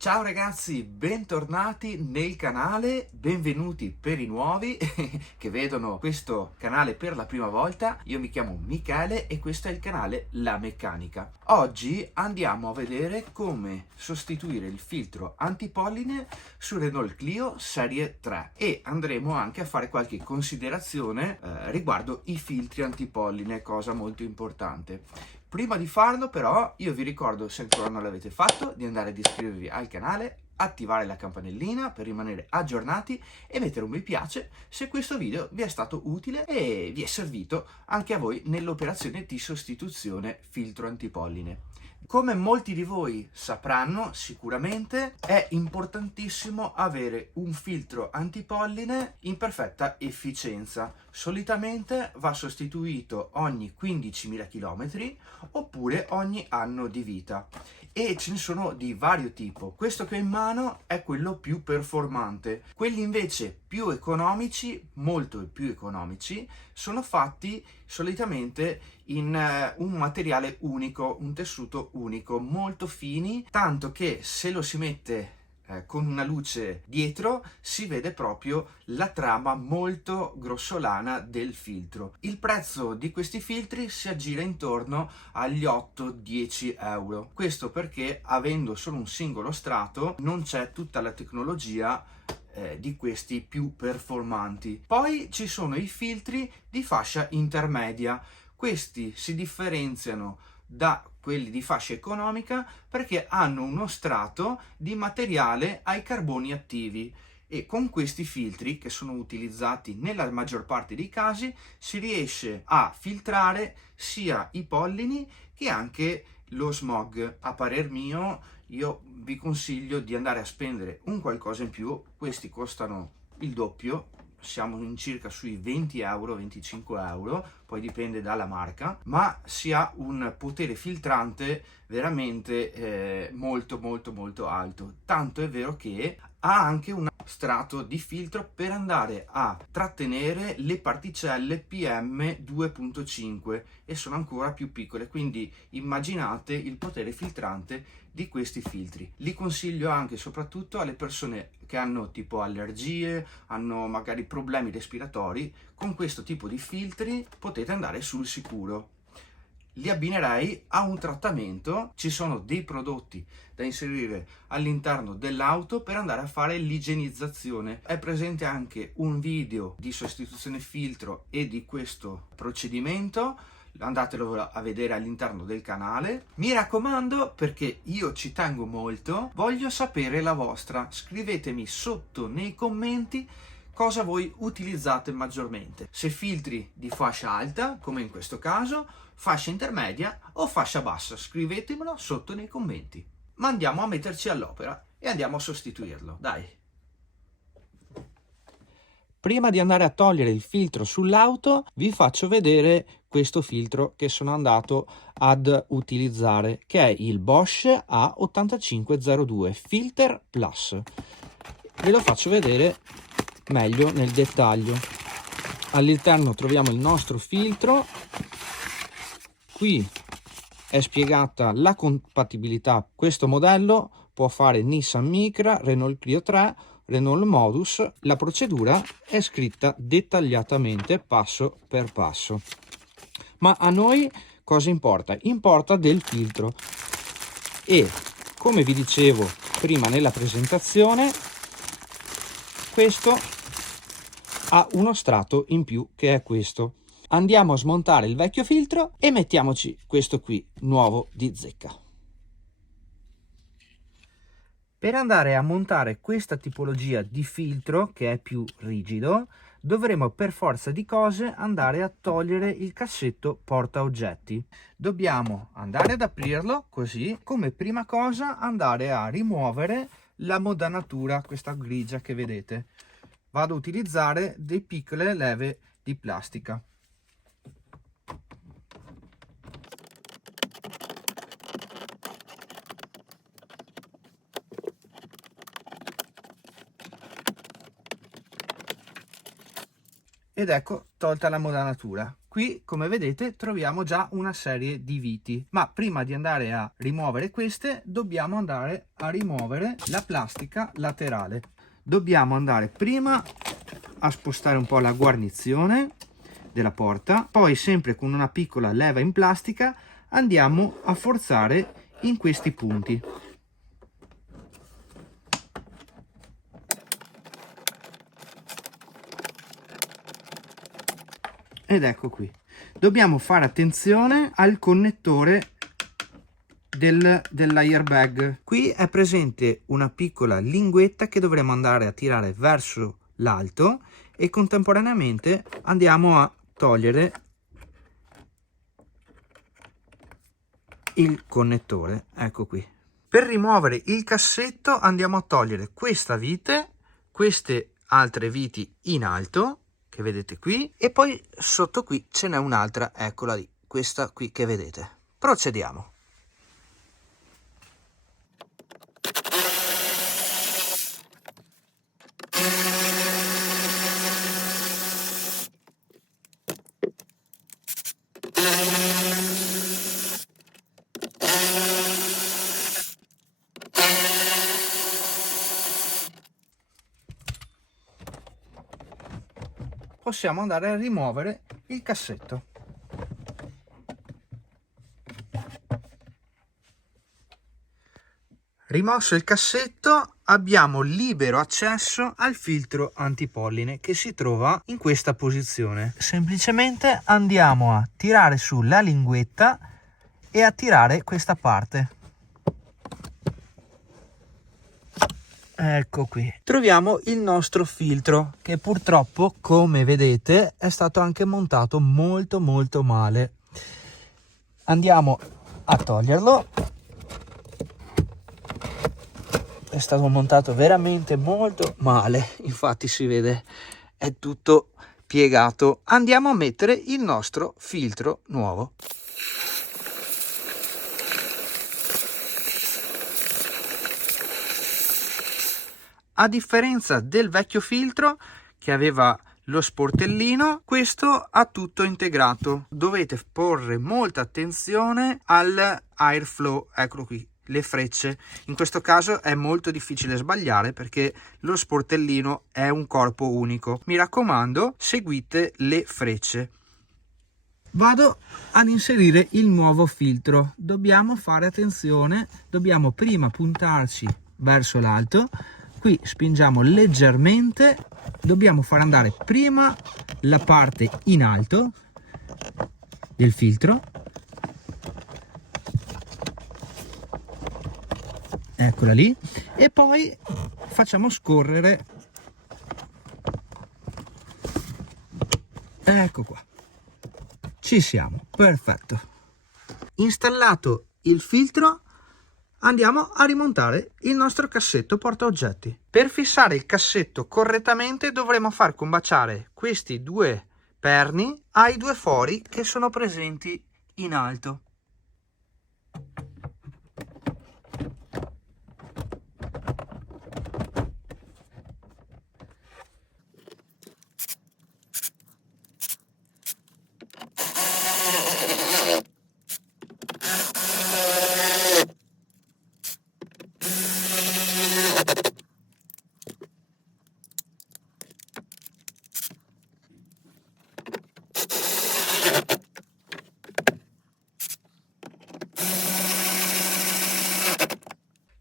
Ciao ragazzi, bentornati nel canale, benvenuti per i nuovi che vedono questo canale per la prima volta. Io mi chiamo Michele e questo è il canale La Meccanica. Oggi andiamo a vedere come sostituire il filtro antipolline su Renault Clio Serie 3 e andremo anche a fare qualche considerazione riguardo i filtri antipolline, cosa molto importante. Prima di farlo però io vi ricordo, se ancora non l'avete fatto, di andare ad iscrivervi al canale, attivare la campanellina per rimanere aggiornati e mettere un mi piace se questo video vi è stato utile e vi è servito anche a voi nell'operazione di sostituzione filtro antipolline. Come molti di voi sapranno sicuramente, è importantissimo avere un filtro antipolline in perfetta efficienza. Solitamente va sostituito ogni 15.000 km oppure ogni anno di vita e ce ne sono di vario tipo. Questo che ho in mano è quello più performante. Quelli invece più economici, molto più economici, sono fatti solitamente in un materiale unico, un tessuto unico, molto fini, tanto che se lo si mette con una luce dietro si vede proprio la trama molto grossolana del filtro. Il prezzo di questi filtri si aggira intorno agli 8-10 euro. Questo perché, avendo solo un singolo strato, non c'è tutta la tecnologia di questi più performanti. Poi ci sono i filtri di fascia intermedia. Questi si differenziano da quelli di fascia economica perché hanno uno strato di materiale ai carboni attivi e con questi filtri, che sono utilizzati nella maggior parte dei casi, si riesce a filtrare sia i pollini che anche lo smog. A parer mio, io vi consiglio di andare a spendere un qualcosa in più. Questi costano il doppio, siamo in circa sui 20 euro, 25 euro, poi dipende dalla marca, ma si ha un potere filtrante veramente molto alto. Tanto è vero che ha anche un strato di filtro per andare a trattenere le particelle PM2.5 e sono ancora più piccole, quindi immaginate il potere filtrante di questi filtri. Li consiglio anche e soprattutto alle persone che hanno tipo allergie, hanno magari problemi respiratori. Con questo tipo di filtri potete andare sul sicuro. Li abbinerei a un trattamento. Ci sono dei prodotti da inserire all'interno dell'auto per andare a fare l'igienizzazione. È presente anche un video di sostituzione filtro e di questo procedimento, andatelo a vedere all'interno del canale. Mi raccomando, perché io ci tengo molto, voglio sapere la vostra. Scrivetemi sotto nei commenti cosa voi utilizzate maggiormente, se filtri di fascia alta come in questo caso, fascia intermedia o fascia bassa. Scrivetemelo sotto nei commenti. Ma andiamo a metterci all'opera e andiamo a sostituirlo, dai. Prima di andare a togliere il filtro sull'auto vi faccio vedere questo filtro che sono andato ad utilizzare, che è il Bosch A8502 Filter Plus. Ve lo faccio vedere meglio nel dettaglio. All'interno troviamo il nostro filtro. Qui è spiegata la compatibilità. Questo modello può fare Nissan Micra, Renault Clio 3, Renault Modus. La procedura è scritta dettagliatamente passo per passo. Ma a noi cosa importa? Importa del filtro. E come vi dicevo prima nella presentazione, questo ha uno strato in più, che è questo. Andiamo a smontare il vecchio filtro e mettiamoci questo qui nuovo di zecca. Per andare a montare questa tipologia di filtro, che è più rigido, dovremo per forza di cose andare a togliere il cassetto porta oggetti. Dobbiamo andare ad aprirlo così, come prima cosa andare a rimuovere la modanatura, questa grigia che vedete. Vado a utilizzare delle piccole leve di plastica. Ed ecco tolta la modanatura. qui, come vedete, troviamo già una serie di viti, ma prima di andare a rimuovere queste dobbiamo andare a rimuovere la plastica laterale. Dobbiamo andare prima a spostare un po' la guarnizione della porta, poi sempre con una piccola leva in plastica andiamo a forzare in questi punti. Ed ecco qui. Dobbiamo fare attenzione al connettore dell'airbag. Qui è presente una piccola linguetta che dovremo andare a tirare verso l'alto e contemporaneamente andiamo a togliere il connettore. Ecco qui. Per rimuovere il cassetto andiamo a togliere questa vite, queste altre viti in alto che vedete qui, e poi sotto qui ce n'è un'altra, eccola lì, questa qui che vedete. Procediamo. Possiamo andare a rimuovere il cassetto. Rimosso il cassetto, abbiamo libero accesso al filtro antipolline che si trova in questa posizione. Semplicemente andiamo a tirare su la linguetta e a tirare questa parte. Ecco qui. Troviamo il nostro filtro che purtroppo, come vedete, è stato anche montato molto male. Andiamo a toglierlo. È stato montato veramente molto male, infatti si vede è tutto piegato. Andiamo a mettere il nostro filtro nuovo. A differenza del vecchio filtro che aveva lo sportellino, questo ha tutto integrato. Dovete porre molta attenzione al airflow, eccolo qui, le frecce. In questo caso è molto difficile sbagliare perché lo sportellino è un corpo unico. Mi raccomando, seguite le frecce. Vado ad inserire il nuovo filtro. Dobbiamo fare attenzione, dobbiamo prima puntarci verso l'alto. Qui spingiamo leggermente, dobbiamo far andare prima la parte in alto del filtro, eccola lì, e poi facciamo scorrere, ecco qua, ci siamo, perfetto. Installato il filtro, andiamo a rimontare il nostro cassetto portaoggetti. Per fissare il cassetto correttamente dovremo far combaciare questi due perni ai due fori che sono presenti in alto.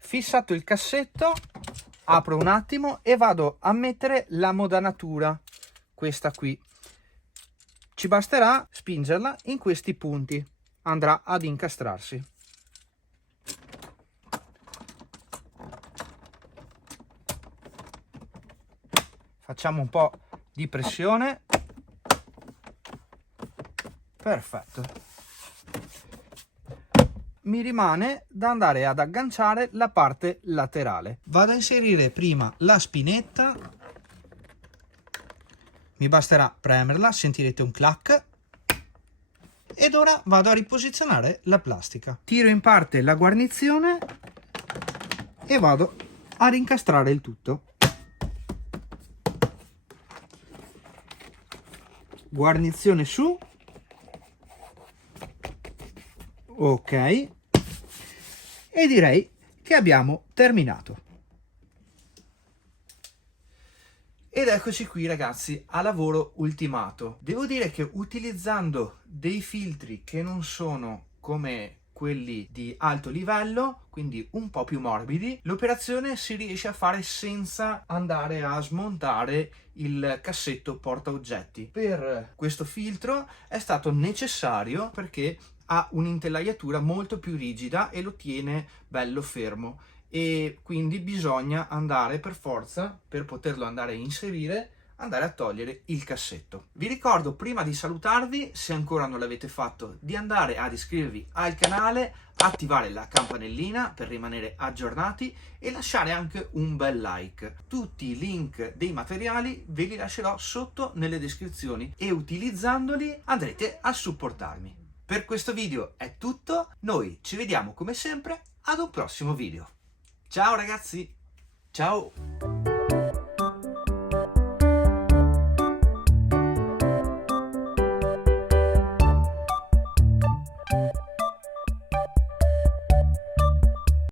Fissato il cassetto, apro un attimo e vado a mettere la modanatura, questa qui. Ci basterà spingerla in questi punti, andrà ad incastrarsi. Facciamo un po' di pressione. Perfetto. Mi rimane da andare ad agganciare la parte laterale. Vado a inserire prima la spinetta, mi basterà premerla, sentirete un clac, ed ora vado a riposizionare la plastica. Tiro in parte la guarnizione e vado a rincastrare il tutto. Guarnizione su, Ok, e direi che abbiamo terminato. Ed eccoci qui ragazzi, a lavoro ultimato. Devo dire che utilizzando dei filtri che non sono come quelli di alto livello, quindi un po' più morbidi, l'operazione si riesce a fare senza andare a smontare il cassetto porta oggetti. Per questo filtro è stato necessario perché ha un'intelaiatura molto più rigida e lo tiene bello fermo, e quindi bisogna andare per forza, per poterlo andare a inserire, andare a togliere il cassetto. Vi ricordo, prima di salutarvi, se ancora non l'avete fatto, di andare ad iscrivervi al canale, attivare la campanellina per rimanere aggiornati e lasciare anche un bel like. Tutti i link dei materiali ve li lascerò sotto nelle descrizioni e utilizzandoli andrete a supportarmi. Per questo video è tutto, noi ci vediamo come sempre ad un prossimo video. Ciao ragazzi, ciao!